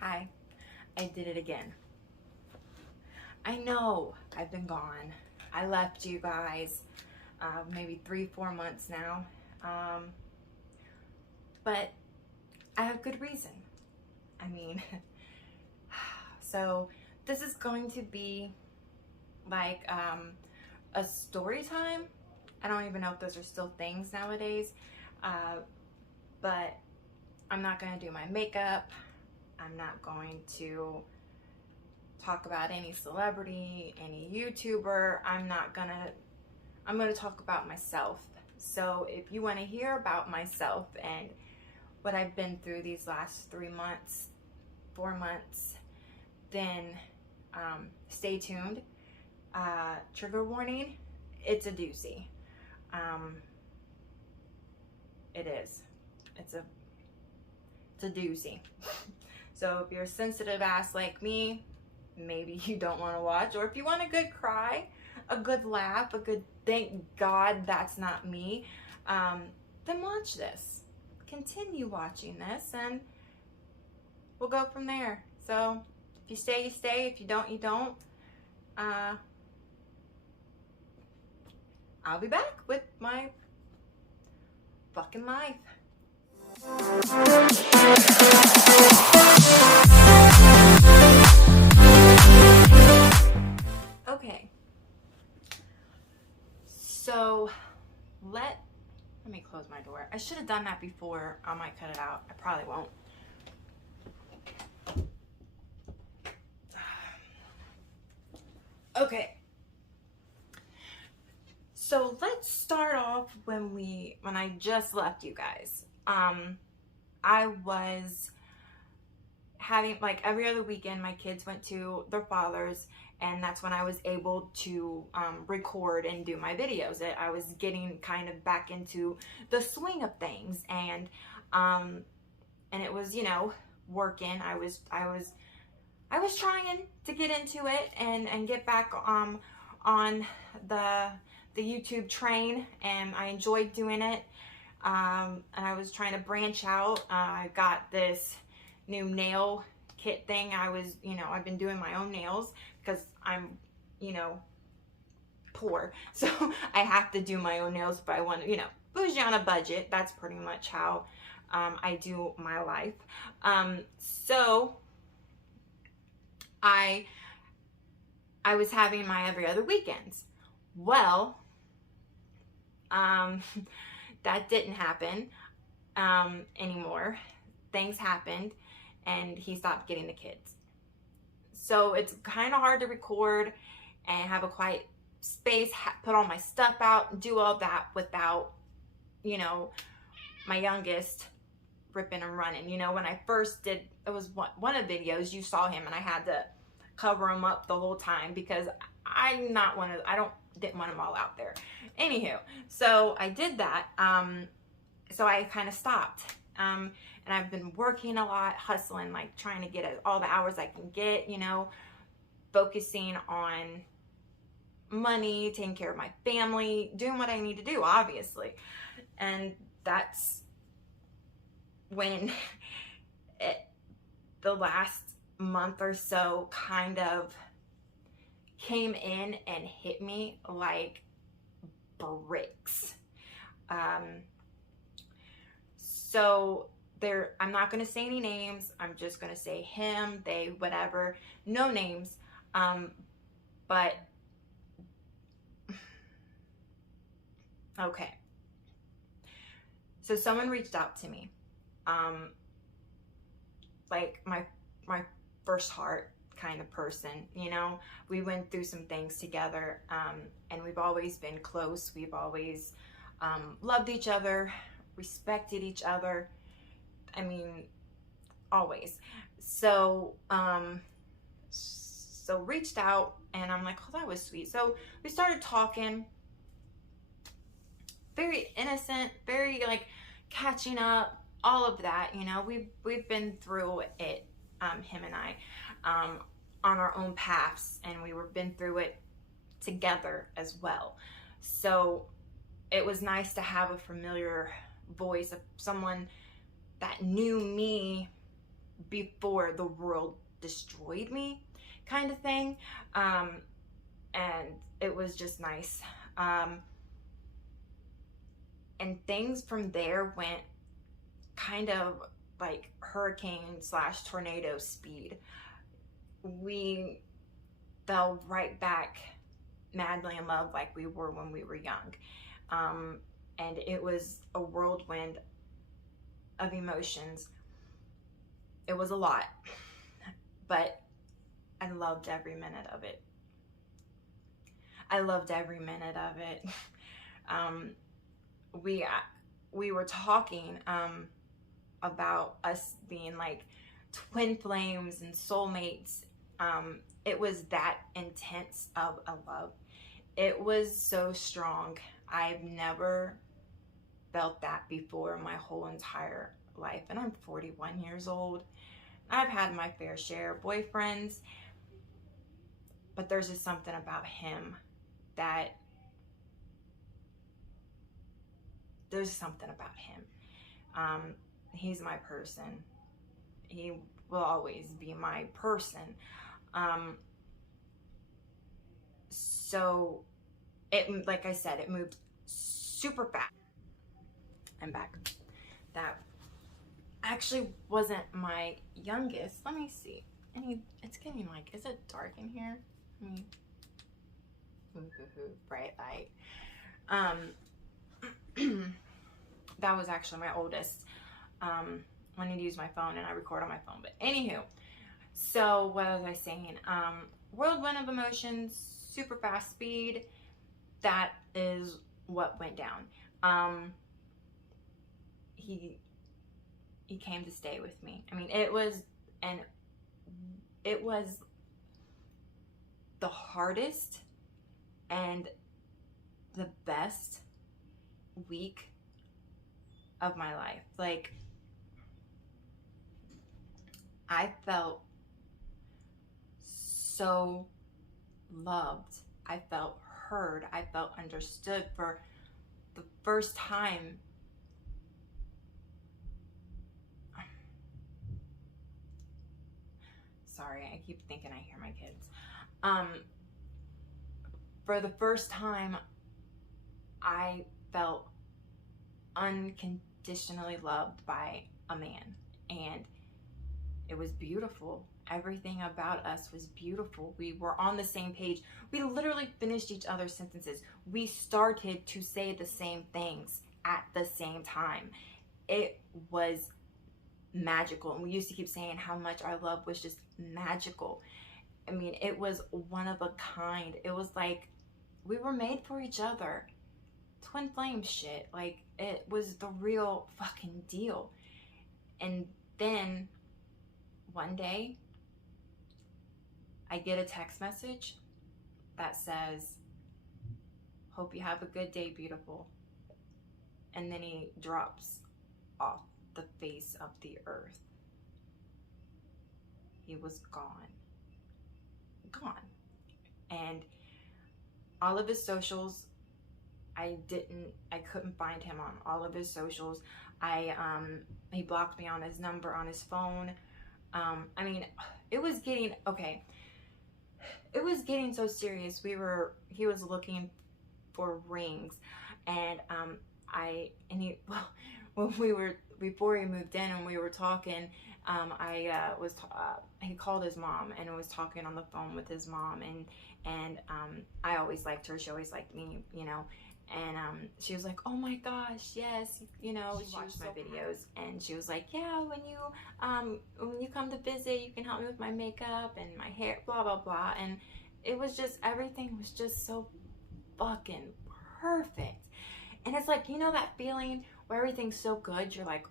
Hi, I did it again. I know I've been gone. I left you guys maybe 3-4 months now. But I have good reason. I mean, so this is going to be like a story time. I don't even know if those are still things nowadays. But I'm not going to do my makeup. I'm not going to talk about any celebrity, any YouTuber. I'm going to talk about myself. So if you want to hear about myself and what I've been through these last 3 months, 4 months, then stay tuned. Trigger warning, it's a doozy. It is. It's a doozy. So if you're a sensitive ass like me, maybe you don't want to watch. Or if you want a good cry, a good laugh, a good thank God that's not me, then watch this. Continue watching this and we'll go from there. So if you stay, you stay. If you don't, you don't. I'll be back with my fucking life. Okay. So let me close my door. I should have done that before. I might cut it out. I probably won't. Okay. So let's start off when I just left you guys. I was having, like, every other weekend my kids went to their father's, and that's when I was able to record and do my videos. I was getting kind of back into the swing of things, and it was, working. I was trying to get into it and get back on the YouTube train, and I enjoyed doing it. And I was trying to branch out. I got this new nail kit thing. I've been doing my own nails because I'm, poor. So I have to do my own nails if I want to, bougie on a budget. That's pretty much how I do my life. So I was having my every other weekends. Well, that didn't happen anymore. Things happened and he stopped getting the kids. So it's kind of hard to record and have a quiet space, put all my stuff out, and do all that without, my youngest ripping and running. When I first did, it was one of the videos, you saw him and I had to cover him up the whole time because didn't want them all out there. Anywho, so I did that. So I kind of stopped. And I've been working a lot, hustling, like trying to get all the hours I can get, focusing on money, taking care of my family, doing what I need to do, obviously. And that's when the last month or so kind of came in and hit me like bricks. So I'm not going to say any names. I'm just going to say him, they, whatever. No names. But okay. So someone reached out to me. Like my first heart kind of person, we went through some things together, and we've always been close. We've always loved each other, respected each other. I mean, always. So reached out, and I'm like, oh, that was sweet. So we started talking, very innocent, very like catching up, all of that. We've been through it, him and I, on our own paths, and been through it together as well. So it was nice to have a familiar voice of someone that knew me before the world destroyed me, kind of thing. And it was just nice. And things from there went kind of like hurricane / tornado speed. We fell right back madly in love like we were when we were young. And it was a whirlwind of emotions. It was a lot, but I loved every minute of it. I loved every minute of it. We were talking about us being like twin flames and soulmates. It was that intense of a love. It was so strong. I've never felt that before in my whole entire life. And I'm 41 years old. I've had my fair share of boyfriends, but there's just something about him that there's something about him. He's my person. He will always be my person. So it, like I said, it moved super fast. I'm back. That actually wasn't my youngest. Let me see. It's getting like, is it dark in here? I mean, bright light. That was actually my oldest. I need to use my phone and I record on my phone. But anywho, so what was I saying? Whirlwind of emotions, super fast speed. That is what went down. He came to stay with me. I mean, it was the hardest and the best week of my life. Like, I felt so loved. I felt heard. I felt understood for the first time. Sorry, I keep thinking I hear my kids. For the first time, I felt unconditionally loved by a man, and it was beautiful. Everything about us was beautiful. We were on the same page. We literally finished each other's sentences. We started to say the same things at the same time. It was magical. And we used to keep saying how much our love was just magical. I mean, it was one of a kind. It was like we were made for each other. Twin flame shit. Like, it was the real fucking deal. And then one day, I get a text message that says, "Hope you have a good day, beautiful." And then he drops off the face of the earth. He was gone. And all of his socials, I couldn't find him on all of his socials. He blocked me on his number, on his phone. I mean, it was getting, okay. It was getting so serious. He was looking for rings, and before he moved in and we were talking, he called his mom and was talking on the phone with his mom, and I always liked her. She always liked me, you know. And she was like, "Oh my gosh, yes," you know. She watched my videos, and she was like, "Yeah, when you come to visit, you can help me with my makeup and my hair, blah blah blah." And it was just, everything was just so fucking perfect. And it's like, you know that feeling where everything's so good, you're like,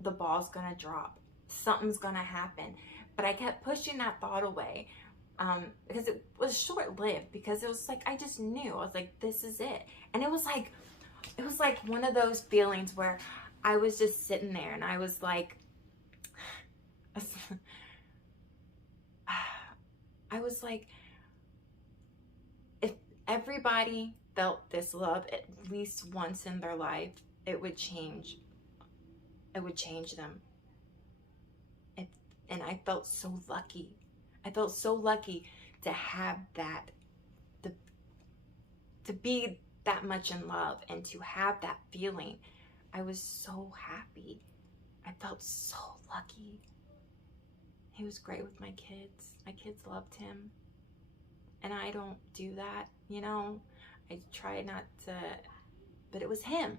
the ball's gonna drop, something's gonna happen. But I kept pushing that thought away. Because it was short-lived, because it was like, I just knew, I was like, this is it. And it was like one of those feelings where I was just sitting there and I was like, if everybody felt this love at least once in their life, it would change them. And I felt so lucky. I felt so lucky to have that, to be that much in love and to have that feeling. I was so happy. I felt so lucky. He was great with my kids. My kids loved him. And I don't do that, you know. I try not to, but it was him.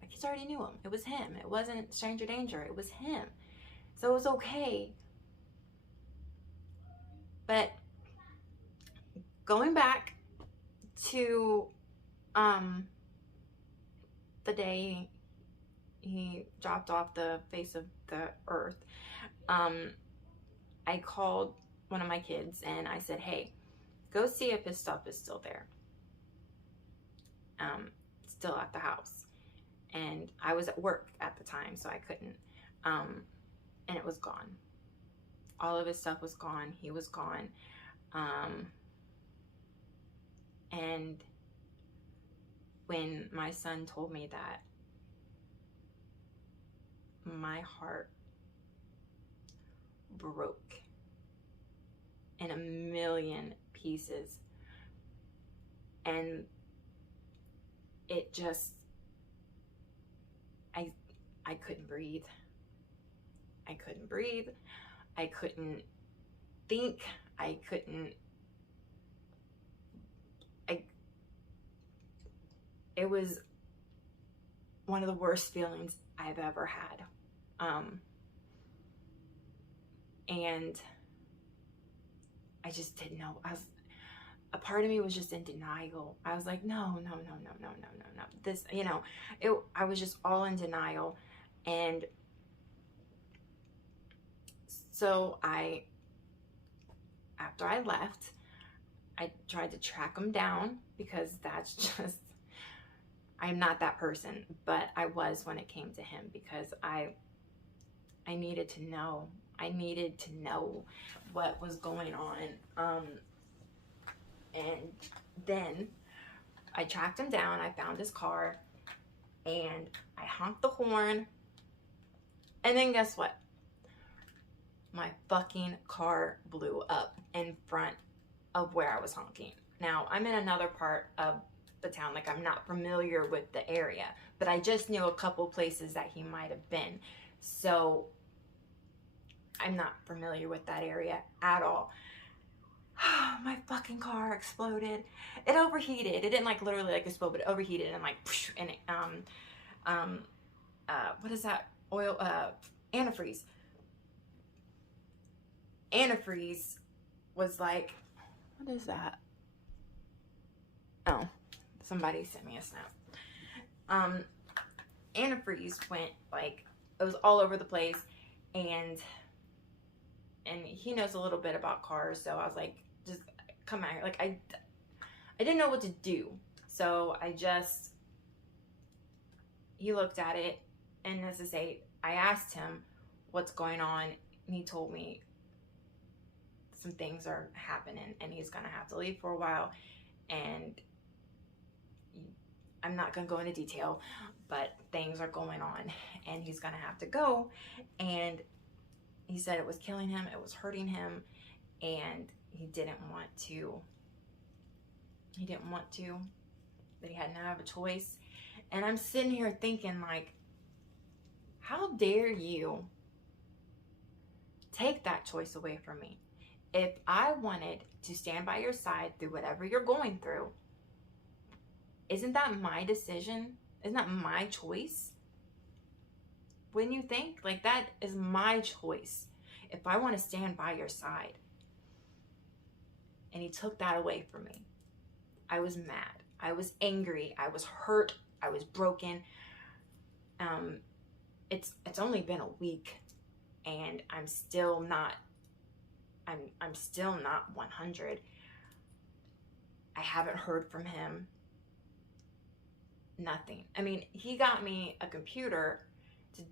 My kids already knew him. It was him. It wasn't stranger danger. It was him. So it was okay. But going back to the day he dropped off the face of the earth, I called one of my kids and I said, hey, go see if his stuff is still there, still at the house. And I was at work at the time, so I couldn't, and it was gone. All of his stuff was gone. He was gone. And when my son told me that, my heart broke in a million pieces. And it just, I couldn't breathe. I couldn't breathe. I couldn't think. It was one of the worst feelings I've ever had. And I just didn't know. A part of me was just in denial. I was like, no. This, you know, I was just all in denial. And so after I left, I tried to track him down, because that's just, I'm not that person, but I was when it came to him, because I needed to know. I needed to know what was going on. And then I tracked him down. I found his car and I honked the horn. And then guess what? My fucking car blew up in front of where I was honking. Now, I'm in another part of the town. Like, I'm not familiar with the area, but I just knew a couple places that he might have been. So I'm not familiar with that area at all. My fucking car exploded. It overheated. It didn't like literally like explode, but it overheated and like, and it, what is that? Oil, antifreeze. Antifreeze was like, what is that? Oh, somebody sent me a snap. Antifreeze went like, it was all over the place, and he knows a little bit about cars, so I was like, just come out here. Like, I didn't know what to do, so he looked at it, and as I say, I asked him what's going on, and he told me some things are happening and he's gonna have to leave for a while. And I'm not gonna go into detail, but things are going on and he's gonna have to go. And he said it was killing him, it was hurting him, and he didn't want to, that he had to have a choice. And I'm sitting here thinking, like, how dare you take that choice away from me? If I wanted to stand by your side through whatever you're going through, isn't that my decision? Isn't that my choice? Wouldn't you think? Like, that is my choice if I want to stand by your side. And he took that away from me. I was mad. I was angry. I was hurt. I was broken. It's only been a week, and I'm still not 100. I haven't heard from him. Nothing. I mean, he got me a computer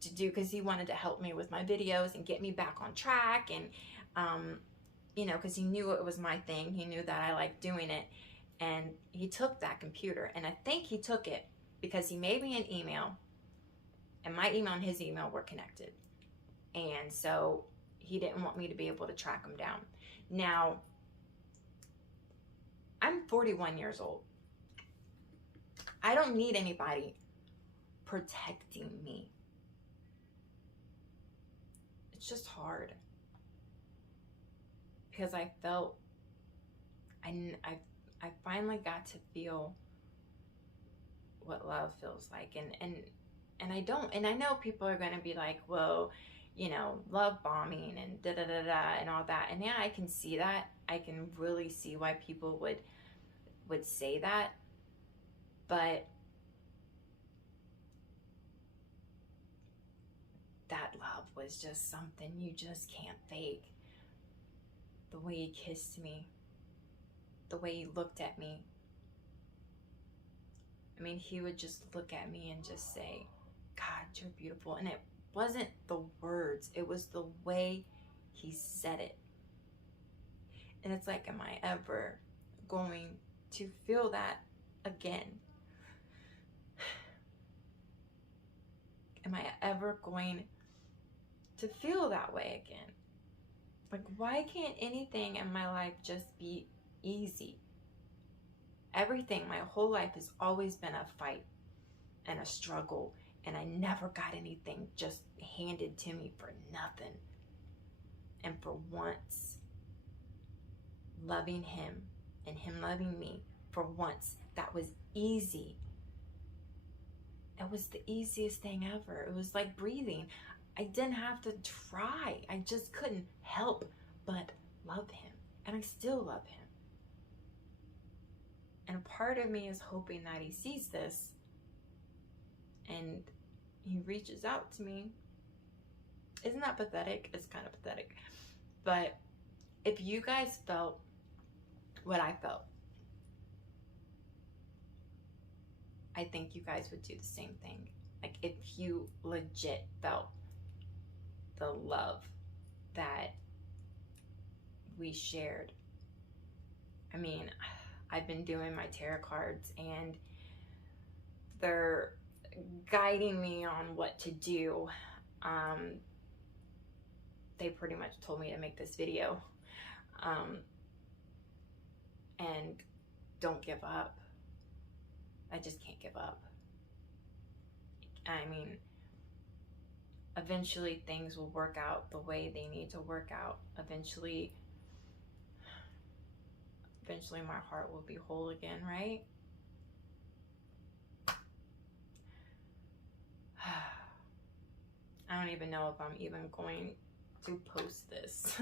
to do, because he wanted to help me with my videos and get me back on track, and you know, because he knew it was my thing. He knew that I liked doing it, and he took that computer. And I think he took it because he made me an email, and my email and his email were connected. And so he didn't want me to be able to track him down. Now, I'm 41 years old. I don't need anybody protecting me. It's just hard. Because I felt, I finally got to feel what love feels like. And I don't, and I know people are going to be like, well, you know, love bombing and da-da-da-da and all that. And yeah, I can see that. I can really see why people would say that. But that love was just something you just can't fake. The way he kissed me, the way he looked at me. I mean, he would just look at me and just say, God, you're beautiful. And it wasn't the words, it was the way he said it. And it's like, am I ever going to feel that again? Am I ever going to feel that way again? Like, why can't anything in my life just be easy? Everything, my whole life has always been a fight and a struggle, and I never got anything just handed to me for nothing. And for once, loving him and him loving me, for once, that was easy. It was the easiest thing ever. It was like breathing. I didn't have to try. I just couldn't help but love him. And I still love him. And a part of me is hoping that he sees this and he reaches out to me. Isn't that pathetic? It's kind of pathetic. But if you guys felt what I felt, I think you guys would do the same thing. Like, if you legit felt the love that we shared. I mean, I've been doing my tarot cards and they're guiding me on what to do. They pretty much told me to make this video. And don't give up. I just can't give up. I mean, eventually things will work out the way they need to work out. Eventually my heart will be whole again, right? I don't even know if I'm even going to post this.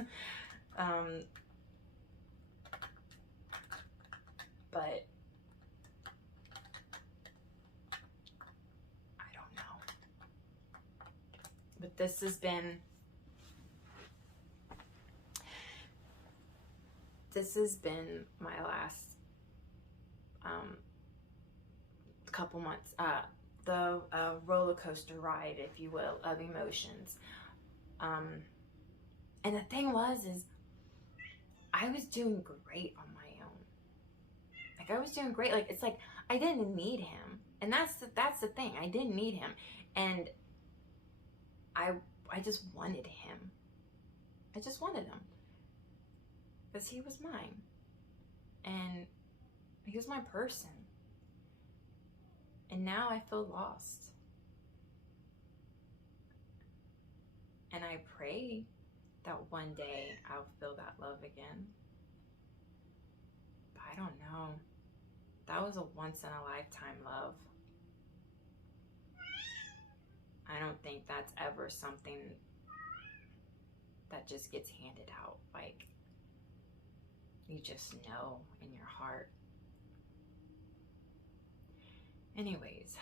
But I don't know. But this has been my last couple months, the roller coaster ride, if you will, of emotions. And the thing is I was doing great on my own. Like, I was doing great. Like, it's like I didn't need him, and that's the thing. I didn't need him, and I just wanted him. I just wanted him because he was mine, and he was my person. And now I feel lost, and I pray that one day I'll feel that love again. But I don't know. That was a once-in-a-lifetime love. I don't think that's ever something that just gets handed out. Like, you just know in your heart. Anyways,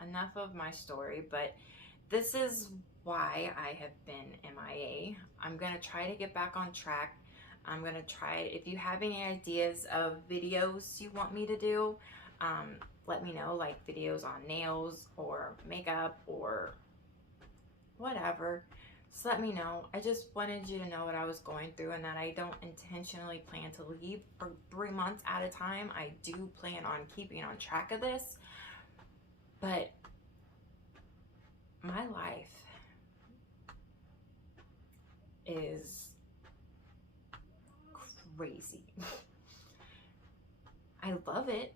enough of my story, but this is why I have been MIA. I'm going to try to get back on track. I'm going to try, if you have any ideas of videos you want me to do, let me know, like videos on nails or makeup or whatever. Just let me know. I just wanted you to know what I was going through, and that I don't intentionally plan to leave for 3 months at a time. I do plan on keeping on track of this, but my life is crazy. I love it.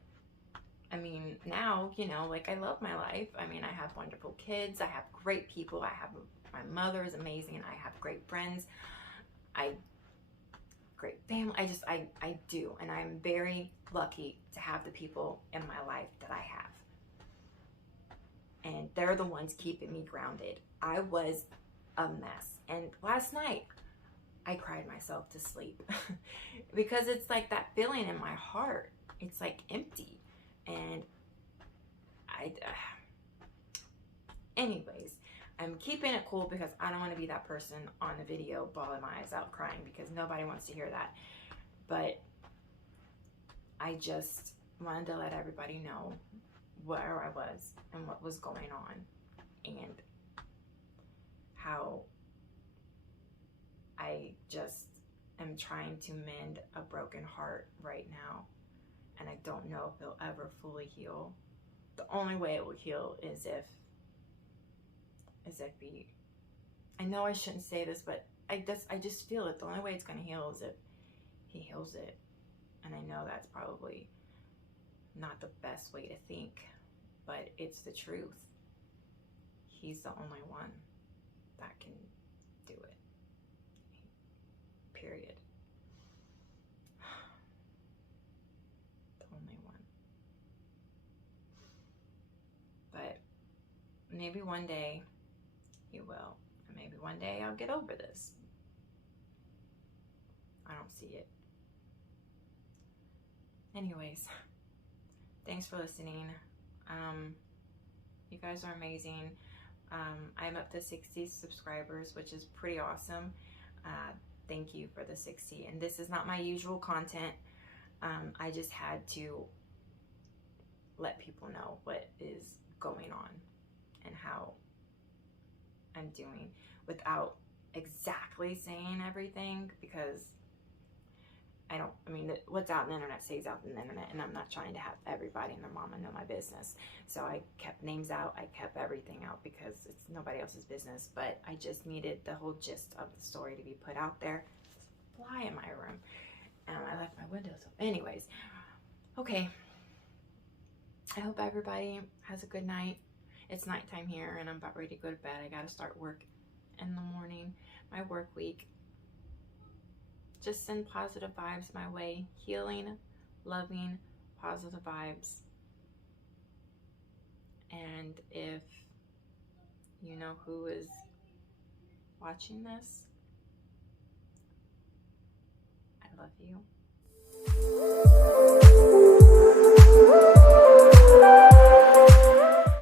I mean, now, you know, like, I love my life. I mean, I have wonderful kids. I have great people. My mother is amazing. I have great friends. Great family. I do. And I'm very lucky to have the people in my life that I have. And they're the ones keeping me grounded. I was a mess. And last night, I cried myself to sleep because it's like that feeling in my heart. It's like empty. And anyways, I'm keeping it cool because I don't want to be that person on the video bawling my eyes out crying, because nobody wants to hear that. But I just wanted to let everybody know where I was and what was going on, and how I just am trying to mend a broken heart right now, and I don't know if it'll ever fully heal. The only way it will heal is if we, I know I shouldn't say this, but I just feel it. The only way it's going to heal is if he heals it. And I know that's probably not the best way to think, but it's the truth. He's the only one that can do it. Period. The only one. But maybe one day he will. And maybe one day I'll get over this. I don't see it. Anyways, thanks for listening. You guys are amazing. I'm up to 60 subscribers, which is pretty awesome. Thank you for the 60. And this is not my usual content. I just had to let people know what is going on and how I'm doing without exactly saying everything, because what's out on the internet stays out on the internet, and I'm not trying to have everybody and their mama know my business. So I kept names out, I kept everything out, because it's nobody else's business. But I just needed the whole gist of the story to be put out there. There's a fly in my room, and I left my windows open. Anyways, okay. I hope everybody has a good night. It's nighttime here, and I'm about ready to go to bed. I gotta start work in the morning, my work week. Just send positive vibes my way. Healing, loving, positive vibes. And if you know who is watching this, I love you.